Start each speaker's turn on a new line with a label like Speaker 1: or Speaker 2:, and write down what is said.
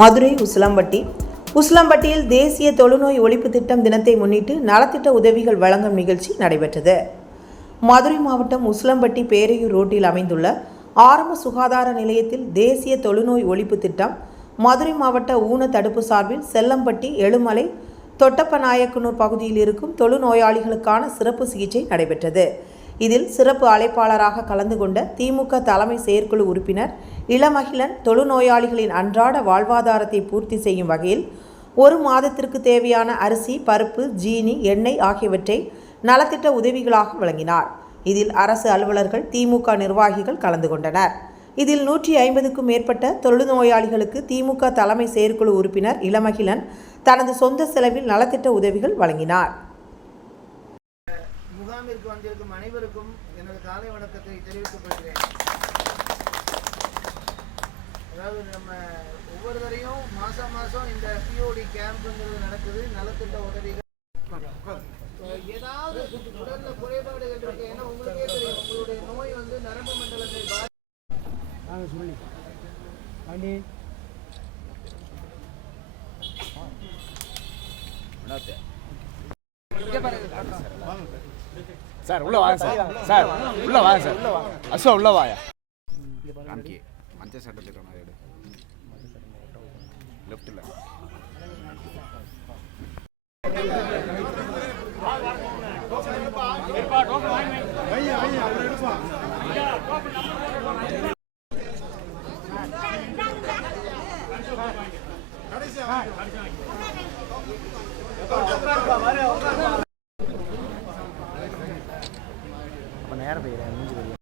Speaker 1: மதுரை உசிலம்பட்டி. உசிலம்பட்டியில் தேசிய தொழுநோய் ஒழிப்பு திட்டம் தினத்தை முன்னிட்டு நலத்திட்ட உதவிகள் வழங்கும் நிகழ்ச்சி நடைபெற்றது. மதுரை மாவட்டம் உசிலம்பட்டி பேரையூர் ரோட்டில் அமைந்துள்ள ஆரம்ப சுகாதார நிலையத்தில் தேசிய தொழுநோய் ஒழிப்பு திட்டம் மதுரை மாவட்ட ஊன தடுப்பு சார்பில் செல்லம்பட்டி எழுமலை தொட்டப்பநாயக்கனூர் பகுதியில் இருக்கும் தொழுநோயாளிகளுக்கான சிறப்பு சிகிச்சை நடைபெற்றது. இதில் சிறப்பு அழைப்பாளராக கலந்து கொண்ட திமுக தலைமை செயற்குழு உறுப்பினர் இளமகிழன் தொழுநோயாளிகளின் அன்றாட வாழ்வாதாரத்தை பூர்த்தி செய்யும் வகையில் ஒரு மாதத்திற்கு தேவையான அரிசி பருப்பு ஜீனி எண்ணெய் ஆகியவற்றை நலத்திட்ட உதவிகளாக வழங்கினார். இதில் அரசு அலுவலர்கள் திமுக நிர்வாகிகள் கலந்து கொண்டனர். இதில் நூற்றி ஐம்பதுக்கும் மேற்பட்ட தொழுநோயாளிகளுக்கு திமுக தலைமை செயற்குழு உறுப்பினர் இளமகிழன் தனது சொந்த செலவில் நலத்திட்ட உதவிகள் வழங்கினார்.
Speaker 2: முகாமிற்கு வந்திருக்கும் அனைவருக்கும் எனது காலை வணக்கத்தை தெரிவித்துக் கொள்கிறேன். அதாவது நம்ம ஒவ்வொரு தரையும் மாசம் மாசம் இந்த பிஓடி கேம்ப்ங்கிறது நடக்குது. நலத்திட்ட உதவிகள். ஏதாவது உடல்ல குறைபாடுகள் இருக்கு ஏன்னா உங்களுக்கே தெரியும் உங்களுடைய நோய் வந்து நரம்பு மண்டலத்தை பாதி
Speaker 3: சார் உள்ள வாங்க சார். சார் உள்ள வாங்க சார். அசோ உள்ள வாயா. காமிக்கி. மஞ்சள் சட்டத்தில் இருக்கிற மாதிரி லெஃப்டில் கடைசியா നേരെ പേര് അഞ്ച് പേര്.